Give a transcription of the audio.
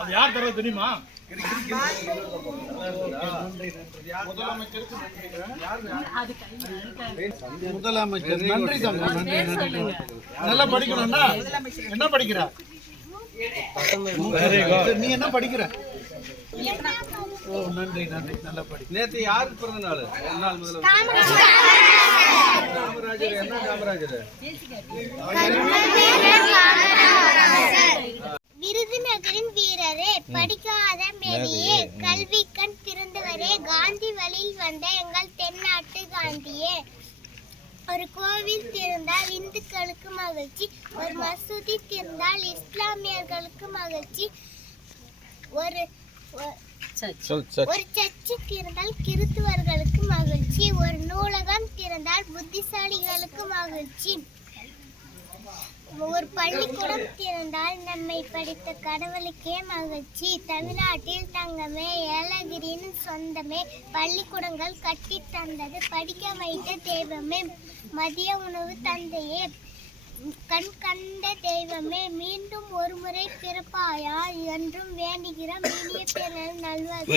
அது யார் தர தெரியுமா? முதலமைச்சர். நன்றி தம்பி, நன்றி. நல்லா படிக்கணும்னா என்ன படிக்கிற? நீ என்ன படிக்கிற? ஓ, நன்றி நன்றி, நல்லா படி. நேற்று யாருக்கு பிறந்த நாள்? காமராஜர். என்ன காமராஜர்? விருதுநகரின் வீரரே, படிக்காத மேதையே, கல்வி கண் திறந்தவரே, காந்தி வழியில் வந்த எங்கள் தென்னாட்டு காந்தியே. ஒரு கோவில் திறந்தால் இந்துக்களுக்கு மகிழ்ச்சி, ஒரு மசூதி திறந்தால் இஸ்லாமியர்களுக்கு மகிழ்ச்சி, ஒரு சர்ச்சு திறந்தால் கிறிஸ்துவர்களுக்கு மகிழ்ச்சி, ஒரு நூலகம் திறந்தால் புத்திசாலிகளுக்கு மகிழ்ச்சி, ஒரு பள்ளிக்கூடம் திறந்தால் நம்மை படித்த கடவுளுக்கே மகிழ்ச்சி. தமிழ்நாட்டில் தங்கமே, ஏலகிரியின் சொந்தமே, பள்ளிக்கூடங்கள் கட்டி தந்தது படிக்க வைத்த தெய்வமே, மதிய உணவு தந்தையே, கண் கண்ட தெய்வமே, மீண்டும் ஒரு முறை பிறப்பாயா என்றும் வேண்டுகிறோம். இனிய பிறந்த நல்வாழ்வு.